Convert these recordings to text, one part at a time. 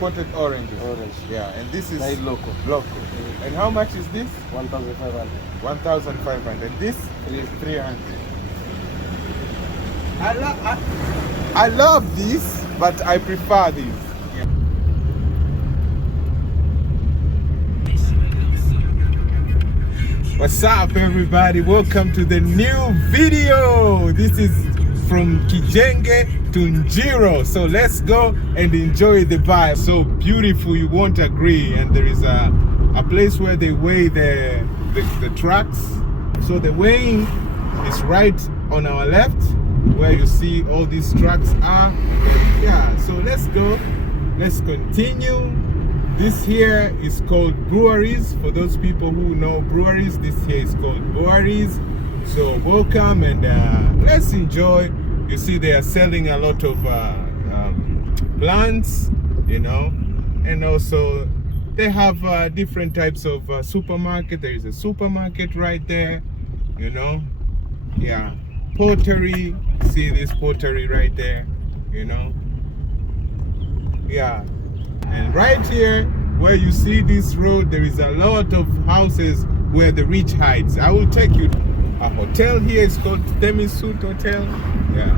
imported oranges. Orange. Yeah, and this is local. Local. And how much is this? 1,500. 1,500. This is 300. I love these, but I prefer these. Yeah. What's up, everybody? Welcome to the new video. This is from Kijenge to Njiro. So let's go and enjoy the vibe. So beautiful, you won't agree. And there is a place where they weigh the trucks. So the weighing is right on our left, where you see all these trucks are. Yeah, so let's go. Let's continue. This here is called breweries. For those people who know breweries, this here is called breweries. So welcome and let's enjoy. You see they are selling a lot of plants, you know, and also they have different types of supermarket. There is a supermarket right there, you know. Yeah, pottery. See this pottery right there, you know. Yeah. And right here, where you see this road, there is a lot of houses where the rich hides. I will take you to a hotel here. It's called Temisut Hotel. Yeah.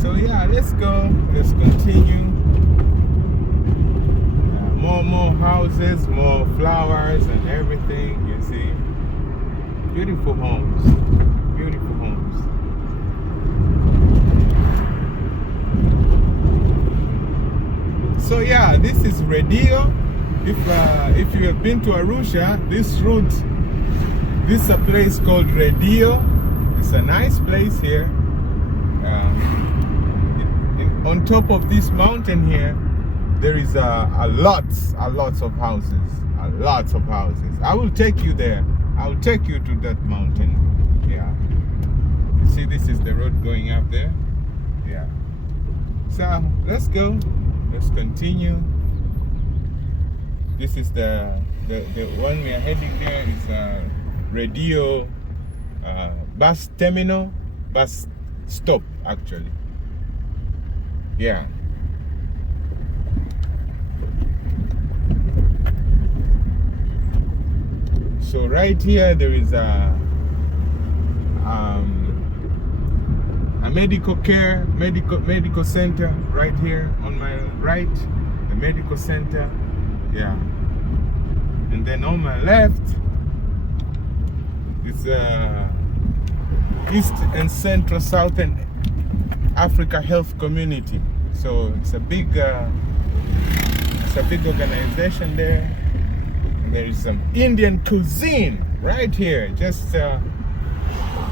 So yeah, let's go. Let's continue. More houses, more flowers and everything. You see, beautiful homes. Beautiful homes. So yeah, this is Radio. If you have been to Arusha, this is a place called Radio. It's a nice place here. On top of this mountain here, there is a lot of houses. I will take you there. I will take you to that mountain. Yeah. See, this is the road going up there. Yeah. So let's go. Let's continue. This is the one we are heading there. It's a Radio bus terminal, bus stop actually. Yeah. So right here there is a medical center right here on my right, the medical center. Yeah. And then on my left is East and Central Southern Africa Health Community. So it's a big organization there. And there is some Indian cuisine right here, just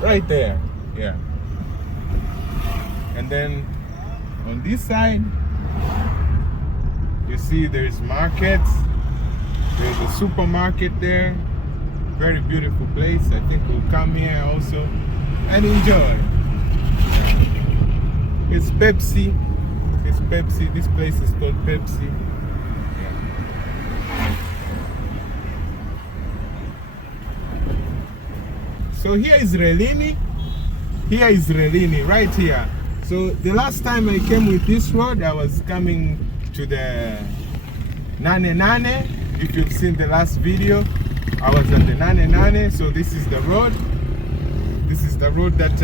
right there. Yeah. And then on this side, you see there's markets. There's a supermarket there. Very beautiful place. I think we'll come here also and enjoy. It's Pepsi. It's Pepsi. This place is called Pepsi. So here is Relini. Here is Relini, right here. So the last time I came with this road, I was coming to the Nane. If you've seen the last video, I was on the Nane. So this is the road. This is the road that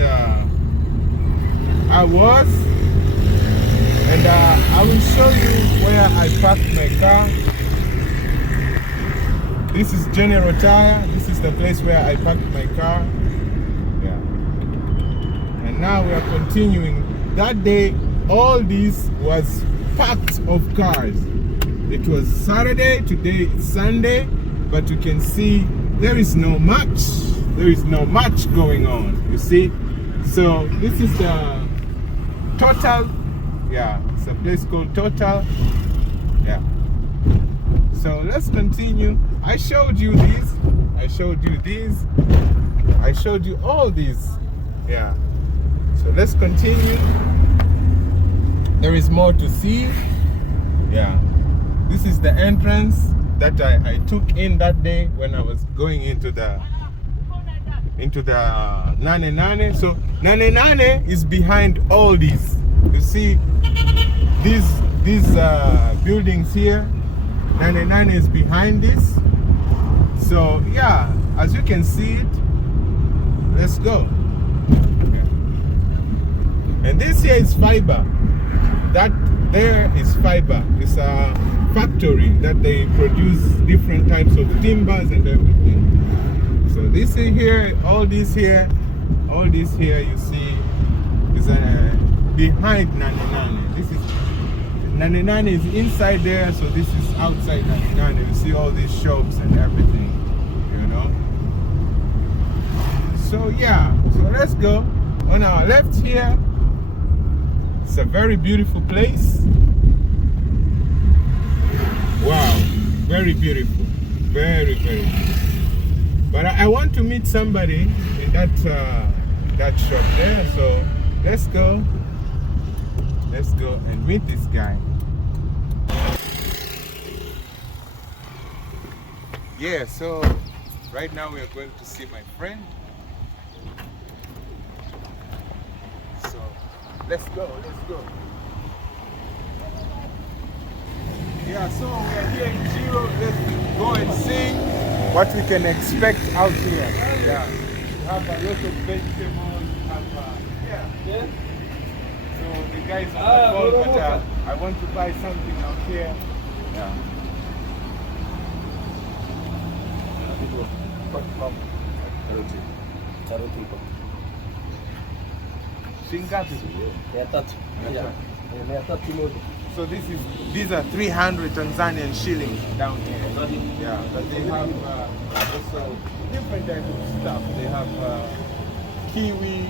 I was. And I will show you where I parked my car. This is General Tire. This is the place where I parked my car. Yeah. And now we are continuing. That day, all this was packed of cars. It was Saturday, today it's Sunday, but you can see there is no much. There is no much going on, you see? So this is the Total. Yeah, it's a place called Total. Yeah. So let's continue. I showed you these. I showed you these. I showed you all these. Yeah. So let's continue. There is more to see. Yeah. This is the entrance that I took in that day when I was going into the Nane. So Nane is behind all these. You see these buildings here. 99 is behind this. So yeah, as you can see it, let's go. And this here is fiber. That there is fiber. It's a factory that they produce different types of timbers and everything. So this here, all this here you see is behind 99. This is 99 is inside there, so this is outside 99. You see all these shops and everything, you know. So yeah, so let's go. On our left here, it's a very beautiful place. Wow, very beautiful, very beautiful. But I want to meet somebody in that shop there. So let's go and meet this guy. Yeah, so right now we are going to see my friend. So let's go. Yeah, so we are here in Njiro. Let's go and see what we can expect out here. Yeah, we have a lot of vegetables. Yeah. So the guys on the call, but I want to buy something out here. Yeah. So these are 300 Tanzanian shillings down here. Yeah, but they have also different types of stuff. They have kiwi,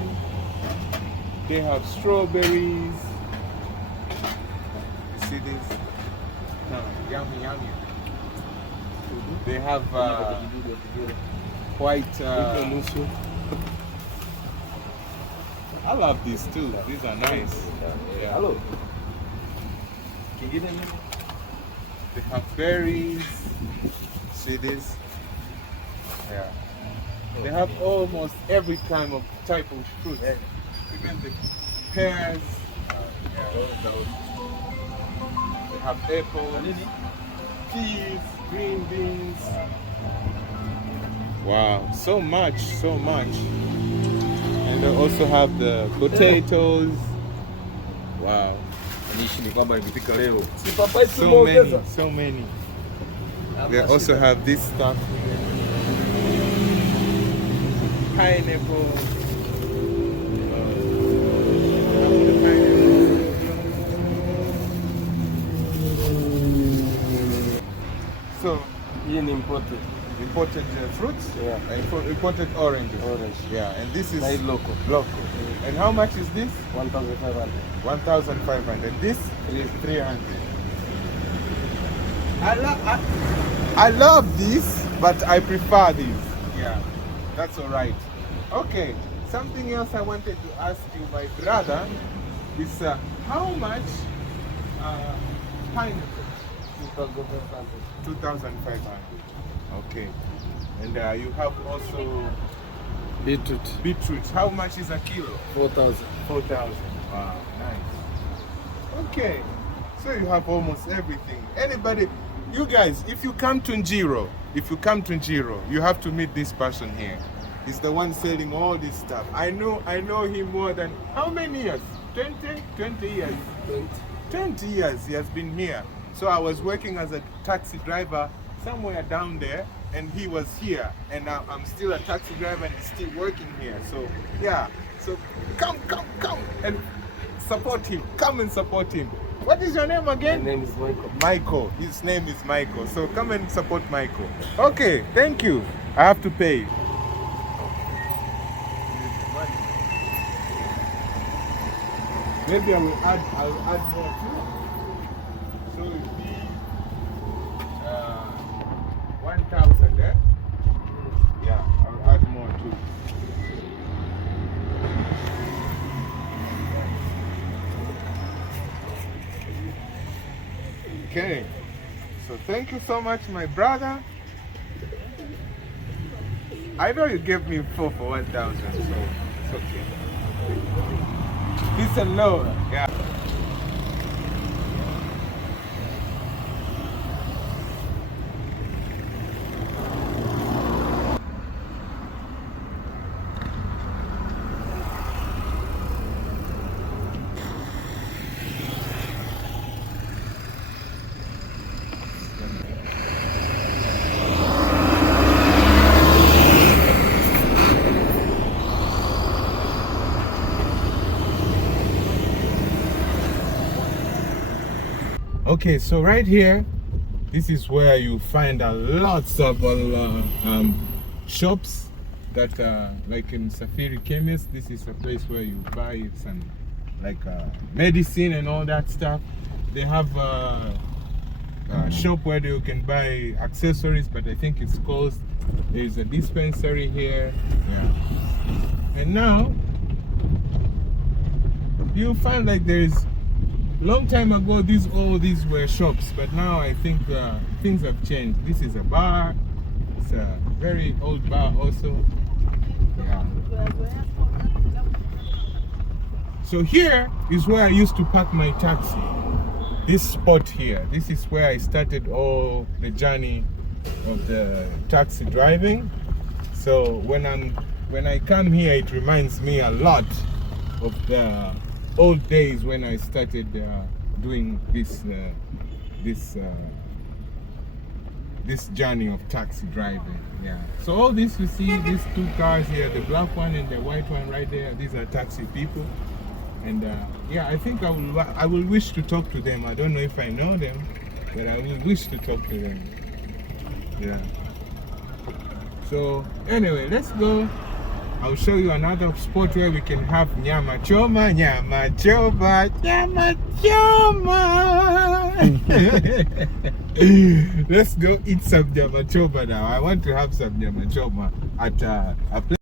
they have strawberries. You see this? Yummy. They have white. I love these too. These are nice. Yeah. Hello. They have berries. See this? Yeah. They have almost every type of fruit. Even the pears. They have apples, peas, green beans. Wow, so much. And they also have the potatoes. Wow. So many. They also have this stuff. Pineapple. So, imported fruits, yeah, and imported oranges. Yeah, and this is local. And how much is this? 1,500. 1,500. This is 300. I love this, but I prefer these. Yeah, that's all right. Okay, something else I wanted to ask you, my brother, is how much pineapple? 2,500. Okay. And you have also beetroot. How much is a kilo? 4,000. 4,000. Wow, nice. Okay. So you have almost everything. Anybody, you guys, if you come to Njiro, you have to meet this person here. He's the one selling all this stuff. I know him more than how many years? 20 years. 20 years he has been here. So I was working as a taxi driver somewhere down there, and he was here, and now I'm still a taxi driver and he's still working here. So yeah, so come and support him. Come and support him. What is your name again? My name is Michael. His name is Michael. So come and support Michael. Okay, thank you. I have to pay. Maybe I'll add more too. So it will be 1,000 there. Yeah, I'll add more too. Okay. So thank you so much, my brother. I know you gave me 4 for 1,000, so it's okay. Peace and love. Yeah. Okay, so right here, this is where you find a lots of shops that like in Safiri Chemist. This is a place where you buy some like medicine and all that stuff. They have a shop where you can buy accessories, but I think it's closed. There's a dispensary here. Yeah. And now you find like there's long time ago all these were shops, but now I think things have changed. This is a bar. It's a very old bar also. Yeah. So here is where I used to park my taxi. This spot here. This is where I started all the journey of the taxi driving. So when I come here, it reminds me a lot of the old days when I started doing this journey of taxi driving. Yeah. So all this you see, these two cars here, the black one and the white one right there, these are taxi people. And yeah, I think I will wish to talk to them. I don't know if I know them, but I will wish to talk to them. Yeah. So anyway, let's go. I'll show you another spot where we can have nyama choma, nyama choma, nyama choma. Let's go eat some nyama choma now. I want to have some nyama choma at a place.